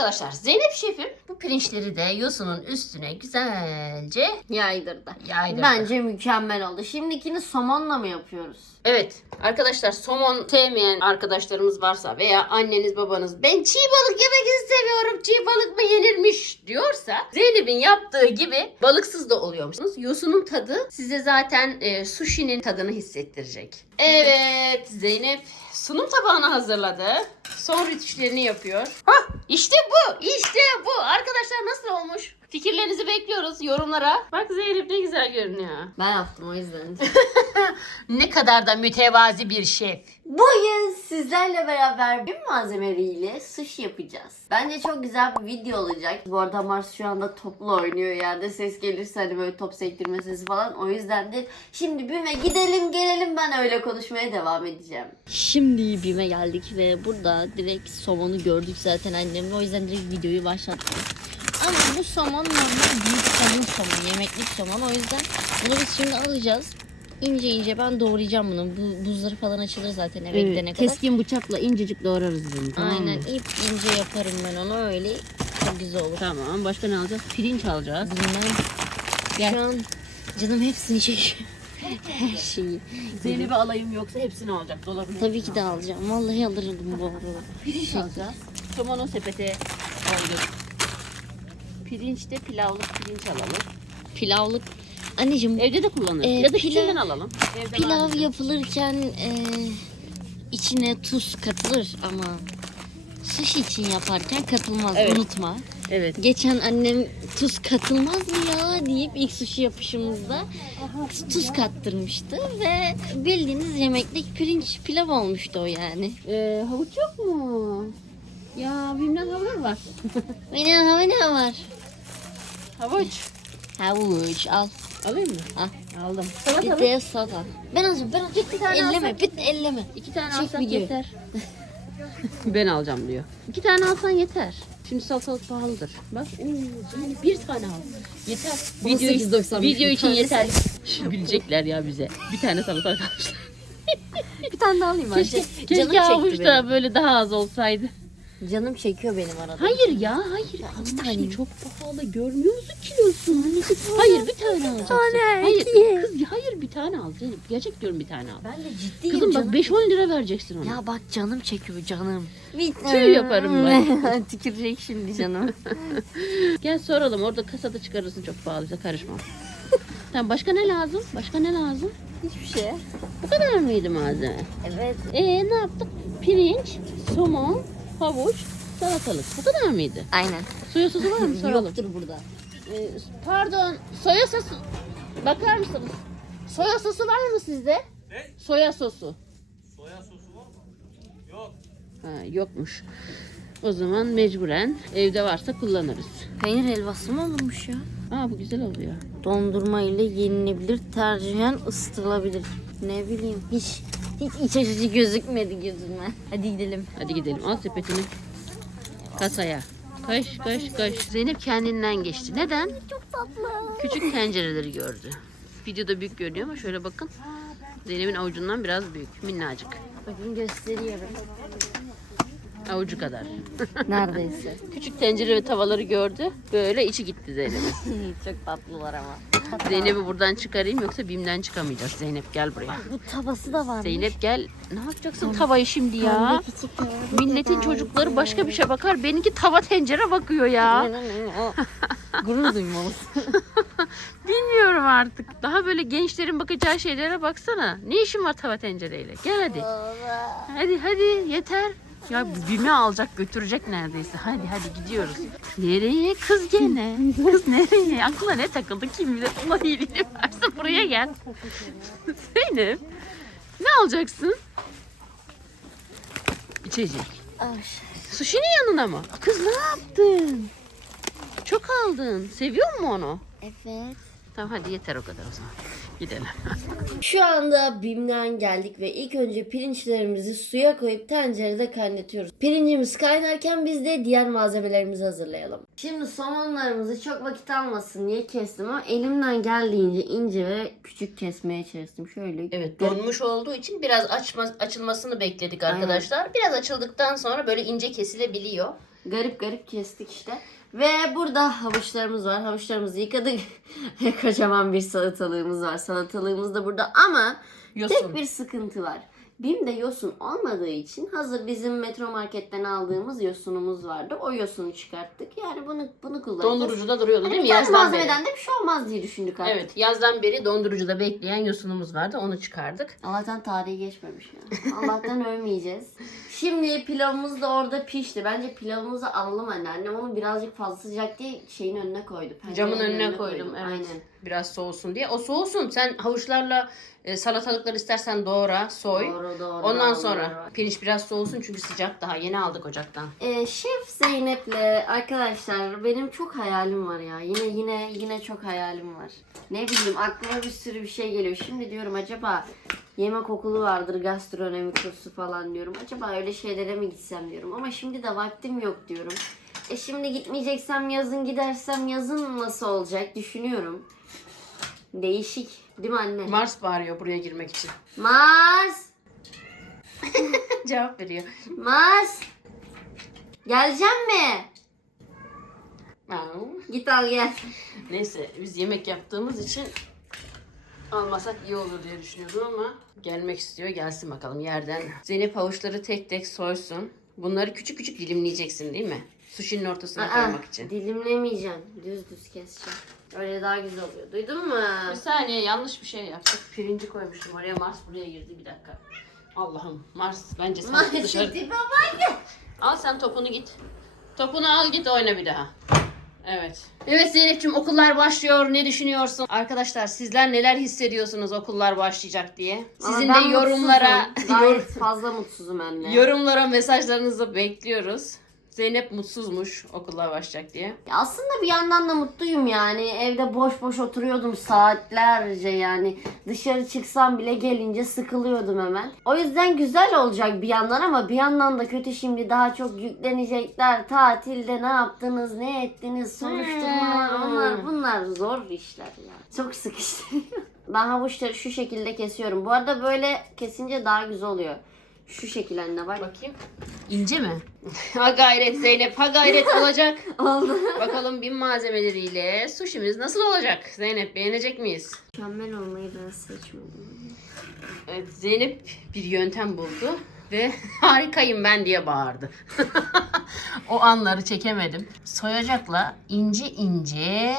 arkadaşlar Zeynep şefim bu pirinçleri de yosunun üstüne güzelce Yaydırdı. yaydırdı. Bence mükemmel oldu. Şimdikini somonla mı yapıyoruz? Evet arkadaşlar somon sevmeyen arkadaşlarımız varsa veya anneniz babanız ben çiğ balık yemek istemiyorum çiğ balık mı yenirmiş diyorsa Zeynep'in yaptığı gibi balıksız da oluyormuşsunuz. Yosunun tadı size zaten e, sushi'nin tadını hissettirecek. Evet Zeynep sunum tabağını hazırladı. Son rütüşlerini yapıyor. Hah işte bu işte bu arkadaşlar nasıl olmuş? Fikirlerinizi bekliyoruz yorumlara. Bak Zeynep ne güzel görünüyor. Ben yaptım o yüzden. Ne kadar da mütevazi bir şef. Bugün sizlerle beraber bir malzemeleriyle sushi yapacağız. Bence çok güzel bir video olacak. Bu arada Mars şu anda topla oynuyor yerde. Ses gelirse hani böyle top sektirme sesi falan. O yüzdendir. Şimdi BİM'e gidelim gelelim ben öyle konuşmaya devam edeceğim. Şimdi BİM'e geldik ve burada direkt somonu gördük zaten annemle. O yüzden direkt videoyu başlattık. Ama bu somon normal büyük somon somon, yemeklik somon. O yüzden bunu biz şimdi alacağız. İnce ince ben doğrayacağım bunu. Bu buzları falan açılır zaten eve gidene kadar. Keskin bıçakla incecik doğrarız bunu. Tamam Aynen mı? ip ince yaparım ben onu öyle. Çok güzel olur. Tamam. Başka ne alacağız? Pirinç alacağız. Bilmem. Gel. Şu an canım hepsini çekiyor. Her şeyi. Zeynep'i alayım yoksa hepsini alacak dolabına. Tabii ki de alacağım. Vallahi alırım bu arada. Pirinç alacağız. Somonu sepete koyduk. Pirinç de pilavlık pirinç alalım. Pilavlık. Anneciğim Evde de kullanırız. Ee, ya da pilav- şişeden alalım. Evde pilav var. yapılırken e, içine tuz katılır ama sushi için yaparken katılmaz Evet. unutma. Evet. Geçen annem tuz katılmaz mı ya deyip ilk sushi yapışımızda tuz kattırmıştı ve bildiğiniz yemeklik pirinç pilav olmuştu o yani. Ee, havuç yok mu? Ya bilmem havuç var. Benim hava ne var? Havuç. Havuç al. Alayım mı? Al. Aldım. Bir Salatalık. de salata. Ben alacağım ben alacağım. Bir tane elleme alsak. bir elleme. İki tane Çek alsak videoyu. yeter. ben alacağım diyor. İki tane alsan yeter. Şimdi salatalık pahalıdır. Bak oo, yani bir tane al. Yeter. Video, 18.95 video bir için tanesi. yeter. Gülecekler ya bize. Bir tane salatalık almışlar. Bir tane daha alayım Keşke, keşke benim. böyle daha az olsaydı. Canım çekiyor benim arada. Hayır ya hayır. iki Ama tane mi? çok pahalı. Görmüyor musun kilosunu? Hayır bir tane alacaksın. tane, hayır iki. kız hayır bir tane al Zeynep. Gerçek diyorum bir tane al. Ben de ciddiyim Kızım canım. bak 5-10 lira vereceksin ona. Ya bak canım çekiyor canım. Tüy yaparım ben. Tükürecek şimdi canım. Gel soralım orada kasada çıkarırsın çok pahalıysa karışmam. tamam başka ne lazım? Başka ne lazım? Hiçbir şey. Bu kadar mıydı malzeme? Evet. Ee ne yaptık? Pirinç, somon, havuç, salatalık. Bu kadar mıydı? Aynen. Soya sosu var mı soralım. Yoktur burada. Ee, pardon soya sosu. Bakar mısınız? Soya sosu var mı sizde? Ne? Soya sosu. Soya sosu var mı? Yok. Ha, yokmuş. O zaman mecburen evde varsa kullanırız. Peynir helvası mı olmuş ya? Aa bu güzel oluyor. Dondurma ile yenilebilir, tercihen ısıtılabilir. Ne bileyim hiç hiç iç açıcı gözükmedi gözüme. Hadi gidelim. Hadi gidelim. Al sepetini. Kasaya. Koş koş koş. Zeynep kendinden geçti. Neden? Çok tatlı. Küçük tencereleri gördü. Videoda büyük görünüyor ama şöyle bakın. Zeynep'in avucundan biraz büyük. Minnacık. Bakın gösteriyorum. Avucu kadar. Neredeyse. Küçük tencere ve tavaları gördü. Böyle içi gitti Zeynep'in. Çok tatlılar ama. Zeynep'i buradan çıkarayım yoksa BİM'den çıkamayacağız. Zeynep gel buraya. Bu tavası da var. Zeynep gel. Ne yapacaksın tavayı şimdi ya? Milletin çocukları başka bir şey bakar. Benimki tava tencere bakıyor ya. Gurur duymalısın. Bilmiyorum artık. Daha böyle gençlerin bakacağı şeylere baksana. Ne işin var tava tencereyle? Gel hadi. Hadi hadi yeter. Ya bimi alacak götürecek neredeyse. Hadi hadi gidiyoruz. Nereye kız gene? Kız nereye? Aklına ne takıldı kim bilir. Allah iyiliğini versin buraya gel. Zeynep ne alacaksın? İçecek. Sushi'nin yanına mı? Kız ne yaptın? Çok aldın. Seviyor musun onu? Evet. Tamam hadi yeter o kadar o zaman. Gidelim. Şu anda BİM'den geldik ve ilk önce pirinçlerimizi suya koyup tencerede kaynatıyoruz. Pirincimiz kaynarken biz de diğer malzemelerimizi hazırlayalım. Şimdi somonlarımızı çok vakit almasın diye kestim ama elimden geldiğince ince ve küçük kesmeye çalıştım. Şöyle. Evet donmuş olduğu için biraz açma, açılmasını bekledik arkadaşlar. Biraz açıldıktan sonra böyle ince kesilebiliyor. Garip garip kestik işte. Ve burada havuçlarımız var. Havuçlarımızı yıkadık. Kocaman bir salatalığımız var. Salatalığımız da burada ama Yosun. tek bir sıkıntı var. Bim'de yosun olmadığı için hazır bizim metro marketten aldığımız yosunumuz vardı. O yosunu çıkarttık. Yani bunu bunu kullanacağız. Dondurucuda duruyordu değil Hani mi? kendi Yazdan beri. malzemeden de bir şey olmaz diye düşündük artık. Evet yazdan beri dondurucuda bekleyen yosunumuz vardı onu çıkardık. Allah'tan tarihi geçmemiş ya. Allah'tan ölmeyeceğiz. Şimdi pilavımız da orada pişti. Bence pilavımızı alalım anne. Annem onu birazcık fazla sıcak diye şeyin önüne koydu. Camın Pencerenin önüne koydum evet. Aynen. Biraz soğusun diye. O soğusun. Sen havuçlarla e, salatalıkları istersen doğra, soy. Doğru doğru. Ondan doğru, sonra doğru. pirinç biraz soğusun çünkü sıcak daha yeni aldık ocaktan. Ee, Şef Zeynep'le arkadaşlar benim çok hayalim var ya. Yine yine yine çok hayalim var. Ne bileyim aklıma bir sürü bir şey geliyor. Şimdi diyorum acaba yemek okulu vardır gastronomi kursu falan diyorum. Acaba öyle şeylere mi gitsem diyorum. Ama şimdi de vaktim yok diyorum. E şimdi gitmeyeceksem yazın gidersem yazın nasıl olacak düşünüyorum. Değişik. Değil mi anne? Mars bağırıyor buraya girmek için. Mars! Cevap veriyor. Mars! Geleceğim mi? Au. Git al gel. Neyse biz yemek yaptığımız için almasak iyi olur diye düşünüyordum ama gelmek istiyor gelsin bakalım yerden. Zeynep havuçları tek tek soysun. Bunları küçük küçük dilimleyeceksin değil mi? Sushi'nin ortasına Aa, koymak için. Dilimlemeyeceğim. Düz düz keseceğim. Öyle daha güzel oluyor. Duydun mu? Bir saniye yanlış bir şey yaptık. Pirinci koymuştum oraya Mars buraya girdi bir dakika. Allah'ım Mars bence sen Maalesef dışarı... tipe bak. Al sen topunu git. Topunu al git oyna bir daha. Evet. Evet Zeynep'ciğim okullar başlıyor. Ne düşünüyorsun? Arkadaşlar sizler neler hissediyorsunuz okullar başlayacak diye? Sizin Ama de yorumlara. Gayet fazla mutsuzum anne. yorumlara mesajlarınızı bekliyoruz. Zeynep mutsuzmuş okullar başlayacak diye. Ya Aslında bir yandan da mutluyum yani. Evde boş boş oturuyordum saatlerce yani. Dışarı çıksam bile gelince sıkılıyordum hemen. O yüzden güzel olacak bir yandan ama bir yandan da kötü şimdi daha çok yüklenecekler. Tatilde ne yaptınız, ne ettiniz, soruşturmalar Hmm. onlar bunlar zor işler ya. Çok sıkıştırıyor. Ben havuçları şu şekilde kesiyorum. Bu arada böyle kesince daha güzel oluyor. Şu şekil anne bak. Bakayım. İnce mi? ha gayret Zeynep ha gayret olacak. Oldu. Bakalım bin malzemeleriyle suşimiz nasıl olacak? Zeynep beğenecek miyiz? Mükemmel olmayı ben seçmedim. Evet, Zeynep bir yöntem buldu ve harikayım ben diye bağırdı. o anları çekemedim. Soyacakla ince ince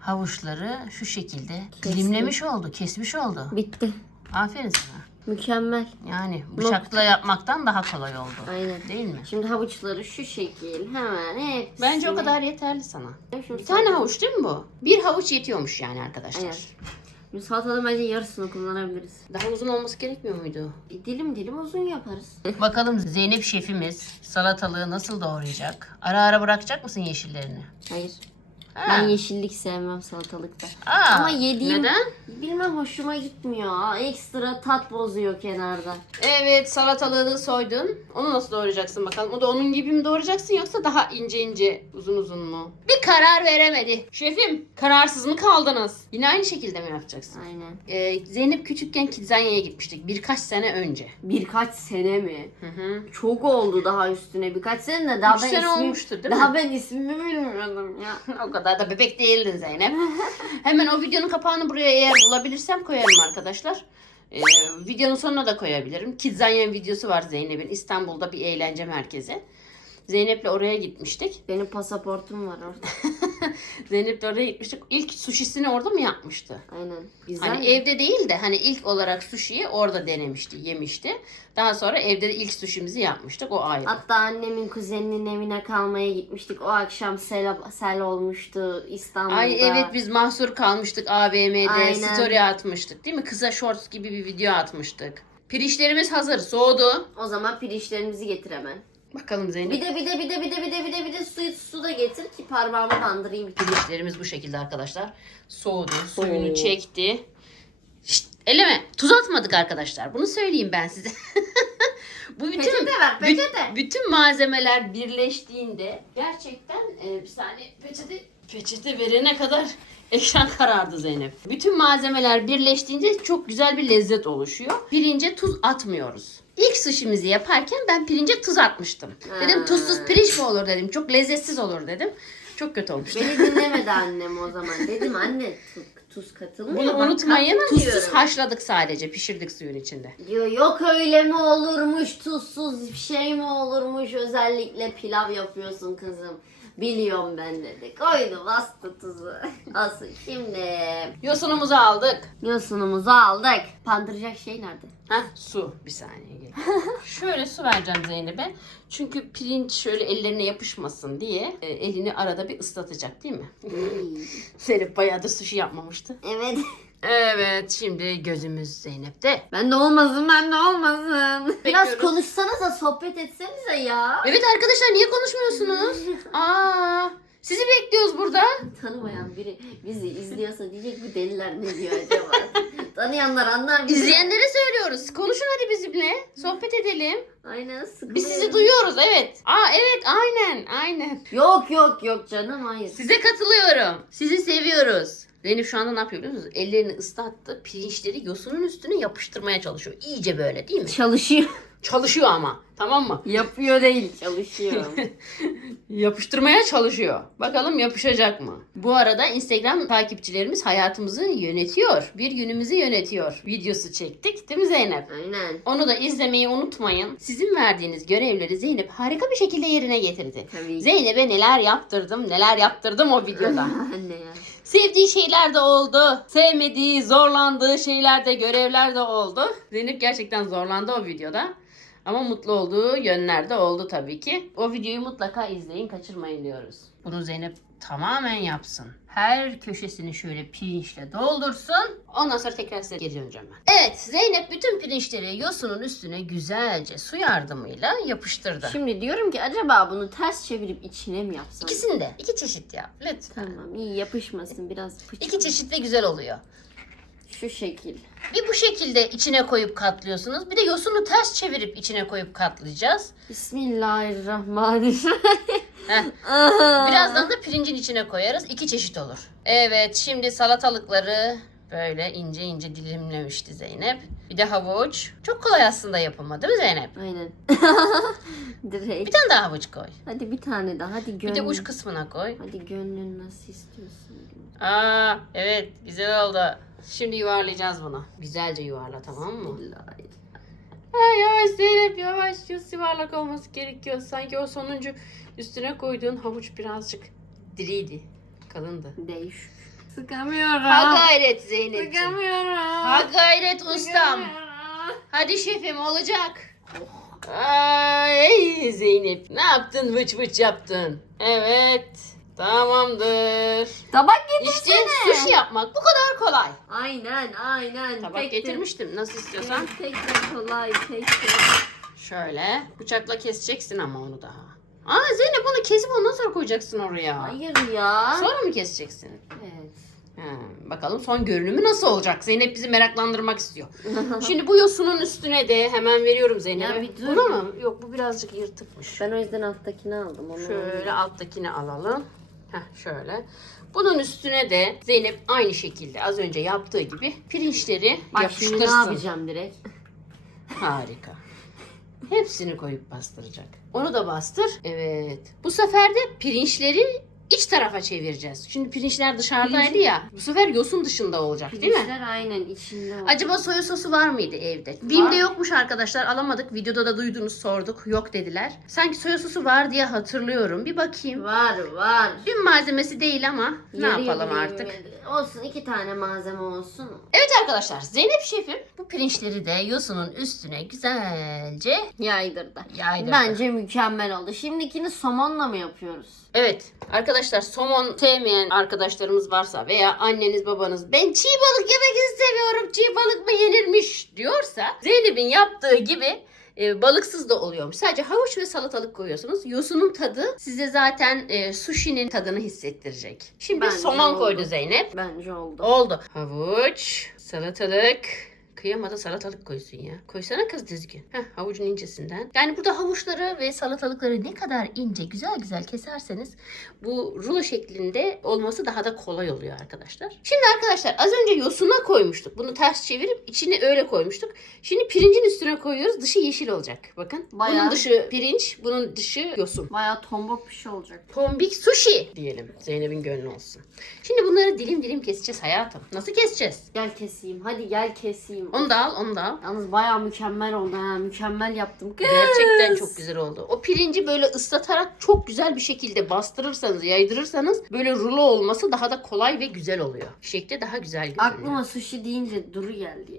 havuçları şu şekilde dilimlemiş oldu, kesmiş oldu. Bitti. Aferin sana. Mükemmel. Yani bıçakla yapmaktan daha kolay oldu. Aynen. Değil mi? Şimdi havuçları şu şekil hemen hepsini. Bence o kadar yeterli sana. Şimdi Bir tane salata- havuç değil mi bu? Bir havuç yetiyormuş yani arkadaşlar. Evet. Şimdi salatanın bence yarısını kullanabiliriz. Daha uzun olması gerekmiyor muydu? E, Dilim dilim uzun yaparız. Bakalım Zeynep şefimiz salatalığı nasıl doğrayacak? Ara ara bırakacak mısın yeşillerini? Hayır. Ben yeşillik sevmem salatalıkta. Aa, Ama yediğim Neden? bilmem hoşuma gitmiyor. Ekstra tat bozuyor kenarda. Evet salatalığını soydun. Onu nasıl doğrayacaksın bakalım? O da onun gibi mi doğrayacaksın yoksa daha ince ince uzun uzun mu? Bir karar veremedi. Şefim kararsız mı kaldınız? Yine aynı şekilde mi yapacaksın? Aynen. Ee, Zeynep küçükken Kidzanya'ya gitmiştik birkaç sene önce. Birkaç sene mi? Hı hı. Çok oldu daha üstüne birkaç sene de daha Üç ben sene ismim- olmuştur değil mi? Daha ben ismimi bilmiyordum ya. o kadar da bebek değildin Zeynep. Hemen o videonun kapağını buraya eğer bulabilirsem koyarım arkadaşlar. Ee, videonun sonuna da koyabilirim. Kidzanya videosu var Zeynep'in. İstanbul'da bir eğlence merkezi. Zeynep'le oraya gitmiştik. Benim pasaportum var orada. Zeynep'le oraya gitmiştik. İlk sushisini orada mı yapmıştı? Aynen. Güzel. Hani mi? evde değil de hani ilk olarak sushi'yi orada denemişti, yemişti. Daha sonra evde de ilk sushimizi yapmıştık. O ayrı. Hatta annemin kuzeninin evine kalmaya gitmiştik. O akşam sel, sel olmuştu İstanbul'da. Ay evet biz mahsur kalmıştık AVM'de. Aynen. Story atmıştık değil mi? Kısa shorts gibi bir video atmıştık. Pirinçlerimiz hazır. Soğudu. O zaman pirinçlerimizi getir hemen. Bakalım Zeynep. Bir de bir de bir de bir de bir de bir de bir de su, su da getir ki parmağımı bandırayım. Pirinçlerimiz bu şekilde arkadaşlar. Soğudu. Oo. Suyunu çekti. Şşt, eleme. Tuz atmadık arkadaşlar. Bunu söyleyeyim ben size. bu bütün Peçete ver peçete. bütün malzemeler birleştiğinde gerçekten e, bir saniye peçete peçete verene kadar ekran karardı Zeynep. Bütün malzemeler birleştiğinde çok güzel bir lezzet oluşuyor. Pirince tuz atmıyoruz. İlk sushimizi yaparken ben pirince tuz atmıştım. Dedim Ha. tuzsuz pirinç mi olur dedim. Çok lezzetsiz olur dedim. Çok kötü olmuştu. Beni dinlemedi annem o zaman. Dedim anne tuz, tuz katılmıyor. Bunu Bak, unutmayın. katma Tuzsuz diyorum. haşladık sadece. Pişirdik suyun içinde. Diyor yok öyle mi olurmuş tuzsuz bir şey mi olurmuş özellikle pilav yapıyorsun kızım. Biliyorum ben dedi. Koydu bastı tuzu. Asıl şimdi Yosunumuzu aldık. yosunumuzu aldık. Pandıracak şey nerede? Heh, su. Bir saniye. gel. şöyle su vereceğim Zeynep'e. Çünkü pirinç şöyle ellerine yapışmasın diye e, elini arada bir ıslatacak değil mi? Zeynep bayağı da sushi yapmamıştı. evet. Evet şimdi gözümüz Zeynep'te. Ben de olmasın ben de olmasın. Biraz Bekliyoruz. konuşsanıza sohbet etsenize ya. Evet arkadaşlar niye konuşmuyorsunuz? Aa, sizi bekliyoruz burada. Tanımayan biri bizi izliyorsa diyecek bu deliler ne diyor acaba? Tanıyanlar anlar bizi. İzleyenlere söylüyoruz. Konuşun hadi bizimle. Sohbet edelim. Aynen sıkılıyor. Biz sizi duyuyoruz evet. Aa evet aynen aynen. Yok yok yok canım hayır. Size katılıyorum. Sizi seviyoruz. Zeynep şu anda ne yapıyor biliyor musunuz? Ellerini ıslattı. Pirinçleri yosunun üstüne yapıştırmaya çalışıyor. İyice böyle değil mi? Çalışıyor. Çalışıyor ama. Tamam mı? Yapıyor değil çalışıyor. Yapıştırmaya çalışıyor. Bakalım yapışacak mı? Bu arada Instagram takipçilerimiz hayatımızı yönetiyor. Bir günümüzü yönetiyor. Videosu çektik değil mi Zeynep? Aynen. Onu da izlemeyi unutmayın. Sizin verdiğiniz görevleri Zeynep harika bir şekilde yerine getirdi. Tabii. Zeynep'e neler yaptırdım, neler yaptırdım o videoda. Anne ya. Sevdiği şeyler de oldu. Sevmediği, zorlandığı şeyler de, görevler de oldu. Zeynep gerçekten zorlandı o videoda. Ama mutlu olduğu yönler de oldu tabii ki. O videoyu mutlaka izleyin, kaçırmayın diyoruz. Bunu Zeynep tamamen yapsın. Her köşesini şöyle pirinçle doldursun. Ondan sonra tekrar size geri döneceğim ben. Evet, Zeynep bütün pirinçleri yosunun üstüne güzelce su yardımıyla yapıştırdı. Şimdi diyorum ki acaba bunu ters çevirip içine mi yapsam? İkisini de, iki çeşit yap lütfen. Tamam iyi yapışmasın biraz fıçı. İki çeşit de güzel oluyor. Şu şekil. Bir bu şekilde içine koyup katlıyorsunuz. Bir de yosunu ters çevirip içine koyup katlayacağız. Bismillahirrahmanirrahim. Heh. Birazdan da pirincin içine koyarız. İki çeşit olur. Evet şimdi salatalıkları böyle ince ince dilimlemişti Zeynep. Bir de havuç. Çok kolay aslında yapımı değil mi Zeynep? Aynen. Direkt. Bir tane daha havuç koy. Hadi bir tane daha. Hadi gönlün. Bir de uç kısmına koy. Hadi gönlün nasıl istiyorsun? Aa evet güzel oldu. Şimdi yuvarlayacağız bunu. Güzelce yuvarla tamam mı? Ha, yavaş Zeynep yavaş. Yüz yuvarlak olması gerekiyor. Sanki o sonuncu üstüne koyduğun havuç birazcık diriydi. Kalındı. Değiş. Sıkamıyorum. Ha gayret Zeynep'ciğim. Sıkamıyorum. Ha gayret ustam. Hadi şefim olacak. Ay Zeynep ne yaptın vıç vıç yaptın. Evet tamamdır. Tabak İşte getirsene. sushi yapmak bu kadar kolay. Aynen aynen. Tabak Tek de- getirmiştim nasıl istiyorsan. Tek de kolay tek de. Şöyle bıçakla keseceksin ama onu daha. Aa Zeynep onu kesip ondan sonra koyacaksın oraya. Hayır ya. Sonra mı keseceksin? Evet. Ha, bakalım son görünümü nasıl olacak? Zeynep bizi meraklandırmak istiyor. Şimdi bu yosunun üstüne de hemen veriyorum Zeynep'e. Ya bir dur. Bunu mu? Yok bu birazcık yırtıkmış. Ben o yüzden alttakini aldım. Onu Şöyle alttakini alalım. Heh, şöyle. Bunun üstüne de Zeynep aynı şekilde az önce yaptığı gibi pirinçleri Bak şimdi ne yapıştırsın. yapacağım direkt? Harika. Hepsini koyup bastıracak. Onu da bastır. Evet. Bu sefer de pirinçleri iç tarafa çevireceğiz. Şimdi pirinçler dışarıdaydı ya. Bu sefer yosun dışında olacak değil mi? Pirinçler aynen içinde olacak. Acaba soya sosu var mıydı evde? Bim'de yokmuş arkadaşlar alamadık. Videoda da duydunuz sorduk. Yok dediler. Sanki soya sosu var diye hatırlıyorum. Bir bakayım. Var var. Tüm malzemesi değil ama ne Yarı yapalım yarı artık. yarı. Olsun iki tane malzeme olsun. Evet arkadaşlar Zeynep şefim bu pirinçleri de yosunun üstüne güzelce Yaydırdı. yaydırdı. Bence mükemmel oldu. Şimdikini somonla mı yapıyoruz? Evet arkadaşlar somon sevmeyen arkadaşlarımız varsa veya anneniz babanız ben çiğ balık yemek seviyorum çiğ balık mı yenirmiş diyorsa Zeynep'in yaptığı gibi e, balıksız da oluyormuş. Sadece havuç ve salatalık koyuyorsunuz. Yosunun tadı size zaten e, sushi'nin tadını hissettirecek. Şimdi Bence somon oldu. koydu Zeynep. Bence oldu. Oldu. Havuç, salatalık, Kıyamadı salatalık koysun ya. Koysana kız düzgün. Heh, havucun incesinden. Yani burada havuçları ve salatalıkları ne kadar ince güzel güzel keserseniz bu rulo şeklinde olması daha da kolay oluyor arkadaşlar. Şimdi arkadaşlar az önce yosuna koymuştuk. Bunu ters çevirip içine öyle koymuştuk. Şimdi pirincin üstüne koyuyoruz. Dışı yeşil olacak. Bakın. Bayağı- Bunun dışı pirinç, bunun dışı yosun. Bayağı tombok bir şey olacak. Tombik sushi diyelim. Zeynep'in gönlü olsun. Şimdi bunları dilim dilim keseceğiz hayatım. Nasıl keseceğiz? Gel keseyim. Hadi gel keseyim. Onu da al, onu da al. Yalnız bayağı mükemmel oldu ha. Mükemmel yaptım. Kız. Gerçekten çok güzel oldu. O pirinci böyle ıslatarak çok güzel bir şekilde bastırırsanız, yaydırırsanız böyle rulo olması daha da kolay ve güzel oluyor. Şekli daha güzel görünüyor. Aklıma sushi deyince Duru geldi.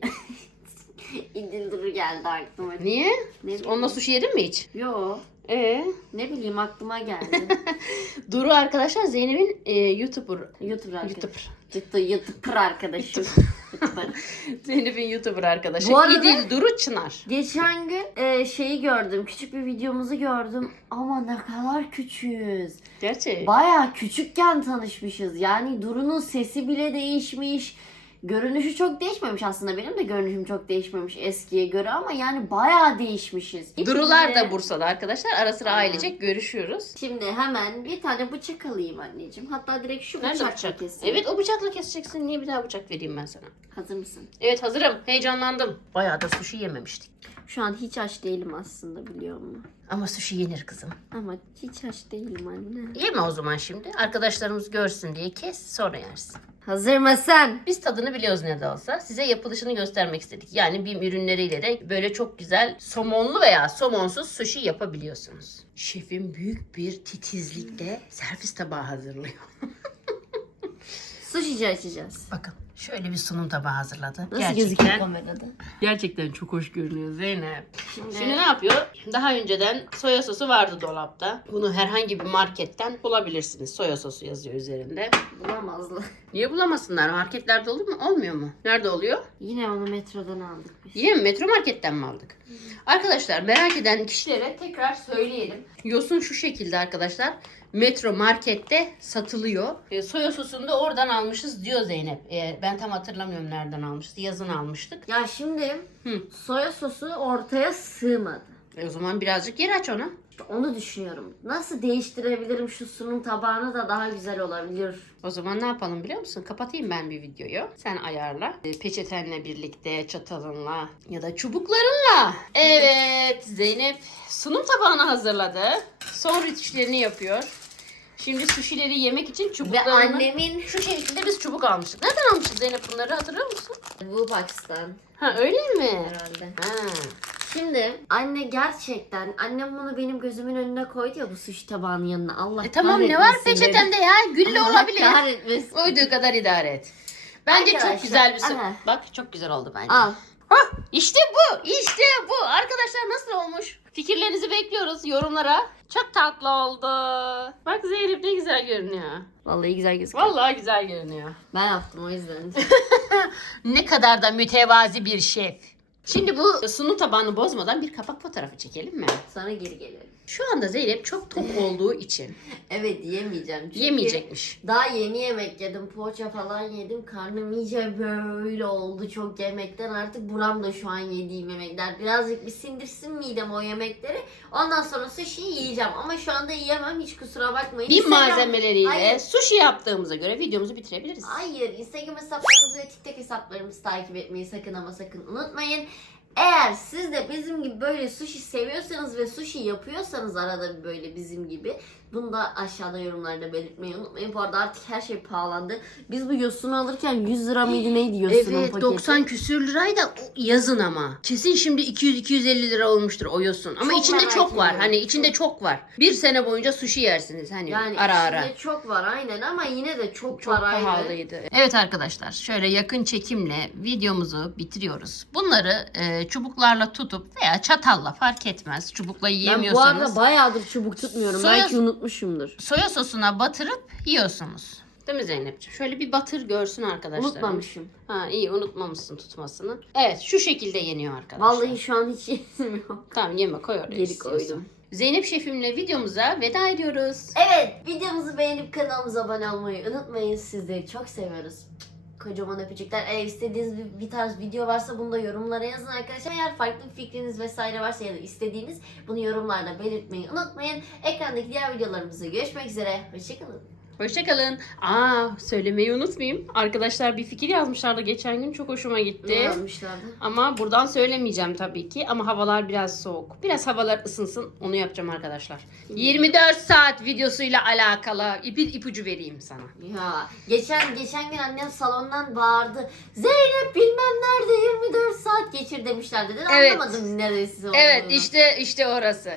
İdil Duru geldi aklıma. Niye? Ne. Onunla sushi yedin mi hiç? Yo. Ee, Ne bileyim aklıma geldi. Duru arkadaşlar Zeynep'in e, YouTuber. YouTuber arkadaş. YouTuber. YouTuber, YouTuber arkadaşım. Zeynep'in YouTuber arkadaşı. Bu arada- İdil Duru Çınar. Geçen gün e, şeyi gördüm. Küçük bir videomuzu gördüm. Ama ne kadar küçüğüz. Gerçek. Baya küçükken tanışmışız. Yani Duru'nun sesi bile değişmiş. Görünüşü çok değişmemiş aslında. Benim de görünüşüm çok değişmemiş eskiye göre ama yani baya değişmişiz. Durular da Bursa'da arkadaşlar. Ara sıra Aynen. ailecek görüşüyoruz. Şimdi hemen bir tane bıçak alayım anneciğim. Hatta direkt şu Nerede bıçakla bıçak? keseyim. Evet o bıçakla keseceksin. Niye bir daha bıçak vereyim ben sana? Hazır mısın? Evet hazırım. Heyecanlandım. Bayağı da sushi yememiştik. Şu an hiç aç değilim aslında biliyor musun? Ama sushi yenir kızım. Ama hiç aç değilim anne. Yeme o zaman şimdi. Arkadaşlarımız görsün diye kes sonra yersin. Hazır mısın? Biz tadını biliyoruz ne de olsa. Size yapılışını göstermek istedik. Yani BİM ürünleriyle de böyle çok güzel somonlu veya somonsuz sushi yapabiliyorsunuz. Şefim büyük bir titizlikle servis tabağı hazırlıyor. Sushici açacağız. Bakın şöyle bir sunum tabağı hazırladı. Nasıl gözüküyor kamerada? Gerçekten çok hoş görünüyor Zeynep. Şimdi, Şimdi ne yapıyor? Daha önceden soya sosu vardı dolapta. Bunu herhangi bir marketten bulabilirsiniz. Soya sosu yazıyor üzerinde. bulamazlar. Niye bulamasınlar? Marketlerde olur mu? Olmuyor mu? Nerede oluyor? Yine onu metrodan aldık biz. Yine mi? Metro marketten mi aldık? Arkadaşlar merak eden kişilere tekrar söyleyelim. Yosun şu şekilde arkadaşlar. Metro markette satılıyor. E, soya sosunu da oradan almışız diyor Zeynep. E, ben tam hatırlamıyorum nereden almışız. Yazın almıştık. Ya şimdi Hı. soya sosu ortaya sığmadı. E, o zaman birazcık yer aç ona. İşte onu düşünüyorum. Nasıl değiştirebilirim şu sunum tabağını da daha güzel olabilir. O zaman ne yapalım biliyor musun? Kapatayım ben bir videoyu. Sen ayarla. E, Peçetenle birlikte, çatalınla ya da çubuklarınla. Evet, Zeynep sunum tabağını hazırladı. Son rütüşlerini yapıyor. Şimdi suşileri yemek için Ve çubuklarını... annemin Şu şekilde biz çubuk almıştık. Nereden almıştık Zeynep bunları hatırlıyor musun? bu box'tan Ha öyle mi? herhalde. Ha. Şimdi anne gerçekten annem bunu benim gözümün önüne koydu ya bu sushi tabağının yanına. Allah E tamam ne var kahretmesin beni. peçetende ya? Güllü Allah olabilir. kahretmesin. Uyduğu kadar idare et. Bence Arkadaşlar, çok güzel bir su. aha. Bak çok güzel oldu bence. Al. Hah, işte bu, işte bu. Arkadaşlar nasıl olmuş? Fikirlerinizi bekliyoruz yorumlara. Çok tatlı oldu. Bak Zeynep ne güzel görünüyor. Vallahi güzel gözüküyor. Vallahi güzel görünüyor. Ben yaptım o yüzden. Ne kadar da mütevazi bir şef. Şimdi bu sunum tabağını bozmadan bir kapak fotoğrafı çekelim mi? Sonra geri gelelim. Şu anda Zeynep çok tok olduğu için Evet yiyemeyeceğim. Çünkü yemeyecekmiş. Daha yeni yemek yedim. Poğaça falan yedim. Karnım iyice böyle oldu çok yemekten. Artık buram da şu an yediğim yemekler. Birazcık bir sindirsin midem o yemekleri. Ondan sonra sushi yiyeceğim. Ama şu anda yiyemem. Hiç kusura bakmayın. Bir Instagram- malzemeleriyle Hayır. sushi yaptığımıza göre videomuzu bitirebiliriz. Hayır. Instagram hesaplarımızı ve TikTok hesaplarımızı takip etmeyi sakın ama sakın unutmayın. Eğer siz de bizim gibi böyle sushi seviyorsanız ve sushi yapıyorsanız arada böyle bizim gibi bunu da aşağıda yorumlarda belirtmeyi unutmayın. Bu arada artık her şey pahalandı. Biz bu yosunu alırken 100 lira mıydı neydi yosunun Evet paketi? 90 küsür liraydı yazın ama. Kesin şimdi 200-250 lira olmuştur o yosun. Ama Çok içinde merak çok var. ediyorum. Hani içinde çok var. Bir sene boyunca sushi yersiniz hani Yani ara ara. içinde çok var aynen ama yine de çok, Çok var aynen. pahalıydı. Evet arkadaşlar şöyle yakın çekimle videomuzu bitiriyoruz. Bunları e, çubuklarla tutup veya çatalla fark etmez. Çubukla Ben bu yiyemiyorsanız arada bayağıdır çubuk tutmuyorum. Soya- Belki unutmuşumdur. soya sosuna batırıp yiyorsunuz. Değil mi Zeynepciğim? Şöyle bir batır görsün arkadaşlar. Unutmamışım. Ha iyi unutmamışsın tutmasını. Evet şu şekilde yeniyor arkadaşlar. Vallahi şu an hiç yetmiyor. Tamam yeme koy oraya Geri koydum. Zeynep şefimle videomuza veda ediyoruz. Evet videomuzu beğenip kanalımıza abone olmayı unutmayın. Sizleri çok seviyoruz. Kocaman öpücükler. Eğer istediğiniz bir, bir tarz video varsa bunu da yorumlara yazın arkadaşlar. Eğer farklı bir fikriniz vesaire varsa ya da istediğiniz bunu yorumlarda belirtmeyi unutmayın. Ekrandaki diğer videolarımızda görüşmek üzere. Hoşçakalın. Hoşçakalın. Aa söylemeyi unutmayayım. Arkadaşlar bir fikir yazmışlardı geçen gün çok hoşuma Ne gitti. yazmışlardı? Ama buradan söylemeyeceğim tabii ki. Ama havalar biraz soğuk. Biraz havalar ısınsın. Onu yapacağım arkadaşlar. 24 saat videosuyla alakalı bir ipucu vereyim sana. Ya geçen geçen gün annem salondan bağırdı. Zeynep bilmem nerede 24 saat geçir demişlerdi. Dedi. Evet. Anlamadım neresi olduğunu. Evet işte işte orası.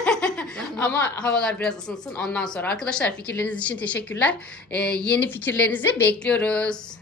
Ama havalar biraz ısınsın ondan sonra. Arkadaşlar fikirleriniz için teşekkürler. Ee, yeni fikirlerinizi bekliyoruz.